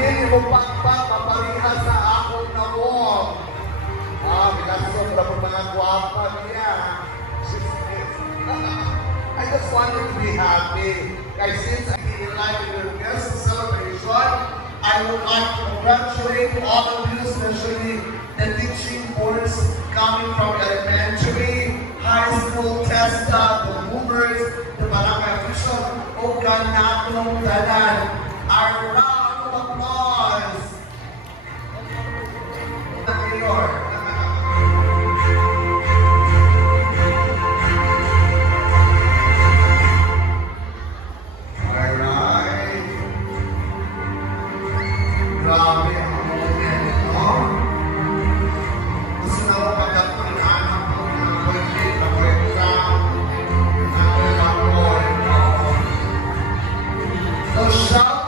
Dili mo pakpak maparihan sa akong nawong. Binasok na po mga guwapa niya. I just wanted to be happy. Guys, since I'm in live with your guest celebration, I would like to congratulate all of you, especially the teaching boards coming from elementary, high school, TESDA, the movers, the barangay official, o ganatong dalan. Our round of applause. Mayor. Alright. Grabe.